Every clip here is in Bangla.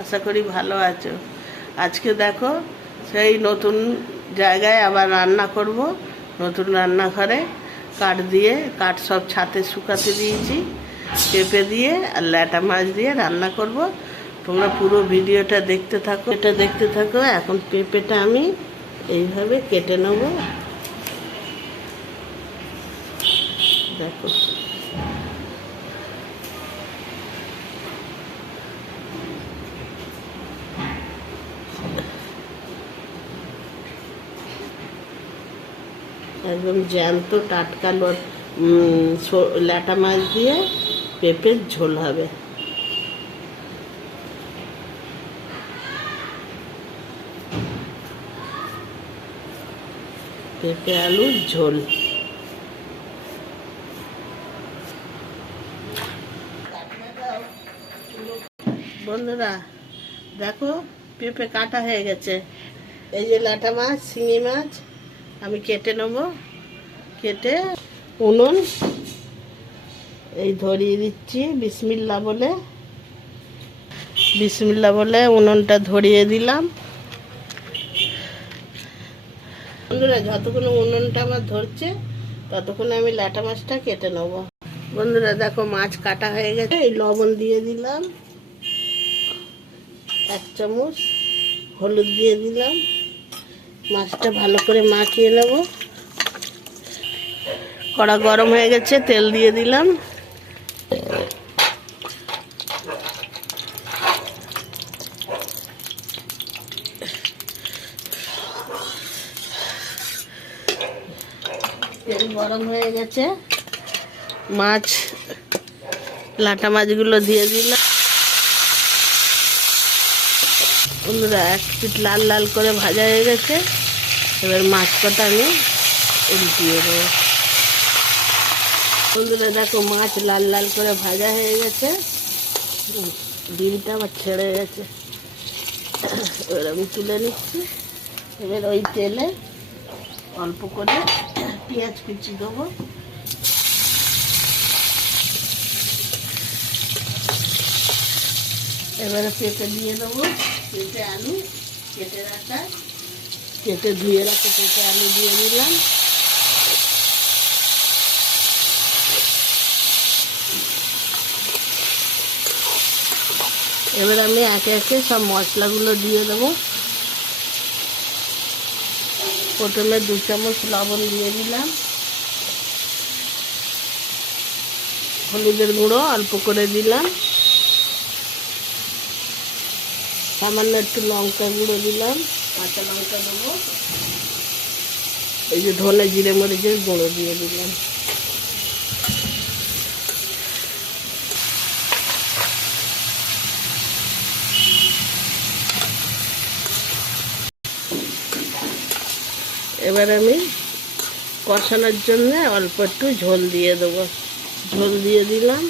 আশা করি ভালো আছো। আজকে দেখো, সেই নতুন জায়গায় আবার রান্না করব, নতুন রান্নাঘরে কাঠ দিয়ে, কাঠ সব ছাতে শুকাতে দিয়েছি পেঁপে দিয়ে আর ল্যাটা মাছ দিয়ে রান্না করব। তোমরা পুরো ভিডিওটা দেখতে থাকো, এটা দেখতে থাকো, এখন পেঁপেটা আমি এইভাবে কেটে নেব। দেখো। একদম জ্যান্ত টাটকা ল্যাটা মাছ দিয়ে পেঁপের ঝোল হবে। পেঁপে আলুর ঝোল। বন্ধুরা, দেখো পেঁপে কাটা হয়ে গেছে। এই যে লাটা মাছ, শিঙি মাছ আমি কেটে নেব। কেটে উনুন এই ধরিয়ে দিচ্ছি বিসমিল্লা বলে। বিসমিল্লা বলে উনুনটা ধরিয়ে দিলাম। বন্ধুরা, যতক্ষণ উনুনটা আমার ধরছে, ততক্ষণ আমি লাটা মাছটা কেটে নেব। বন্ধুরা, দেখো মাছ কাটা হয়ে গেছে। এই লবণ দিয়ে দিলাম। এক চামচ হলুদ দিয়ে দিলাম। মাছটা ভালো করে মাখিয়ে নেব। কড়া গরম হয়ে গেছে, তেল দিয়ে দিলাম। তেল গরম হয়ে গেছে। মাছ, লাটা মাছগুলো দিয়ে দিলাম। বন্ধুরা, এক পিট লাল লাল করে ভাজা হয়ে গেছে। এবার মাছ কটা আমি উল্টিয়ে দেবো। বন্ধুরা, দেখো মাছ লাল লাল করে ভাজা হয়ে গেছে। ডিমটা আবার ছেড়ে গেছে। এবার আমি তুলে নিচ্ছি। এবার ওই তেলে অল্প করে পেঁয়াজ কুচি দেবো। এবারে পেঁপে দিয়ে দেবো। পেঁপে আলু কেটে রাখা। কেটে ধুয়ে রাখা পেঁপে আলু দিয়ে দিলাম। এবার আমি একে একে সব মশলাগুলো দিয়ে দেবো। প্রথমে দু চামচ লবণ দিয়ে দিলাম। হলুদের গুঁড়ো অল্প করে দিলাম। সামান্য একটু লঙ্কা গুঁড়ো দিলাম। কাঁচা লঙ্কা দেবো। এই যে ধনে জিরে মরিচের গুঁড়ো দিয়ে দিলাম। এবার আমি কষানোর জন্য অল্প একটু ঝোল দিয়ে দেবো। ঝোল দিয়ে দিলাম।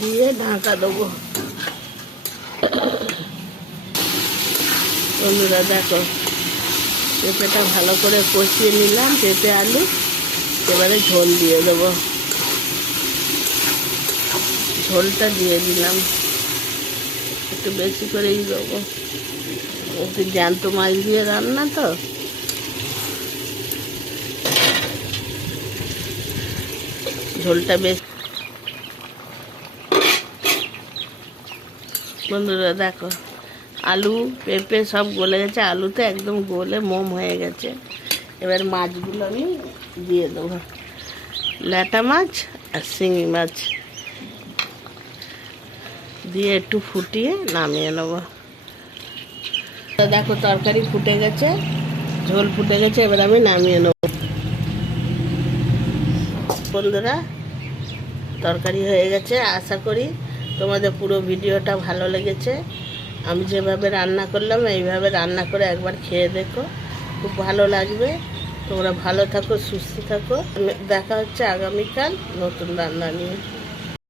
দিয়ে ঢাকা দেবো। বন্ধুরা, দেখো, পেঁপেটা ভালো করে কষিয়ে নিলাম, পেঁপে, আলু, এবারে ঝোল দিয়ে দেবো। ঝোলটা দিয়ে দিলাম। একটু বেশি করেই দেবো। একটু জ্যান্ত মাছ দিয়ে রান্না তো। ঝোলটা বেশ বন্ধুরা, দেখো আলু, পেঁপে সব গলে গেছে। আলুতে একদম গলে মোম হয়ে গেছে। এবার মাছগুলো আমি দিয়ে দেবো। ল্যাটা মাছ আর শিঙি মাছ। দিয়ে একটু ফুটিয়ে নামিয়ে নেব। দেখো তরকারি ফুটে গেছে, ঝোল ফুটে গেছে, এবার আমি নামিয়ে নেব। বন্ধুরা, তরকারি হয়ে গেছে। আশা করি তোমাদের পুরো ভিডিওটা ভালো লেগেছে। আমি যেভাবে রান্না করলাম, এইভাবে রান্না করে একবার খেয়ে দেখো। খুব ভালো লাগবে। তোমরা ভালো থাকো, সুস্থ থাকো। দেখা হচ্ছে আগামীকাল নতুন রান্না নিয়ে।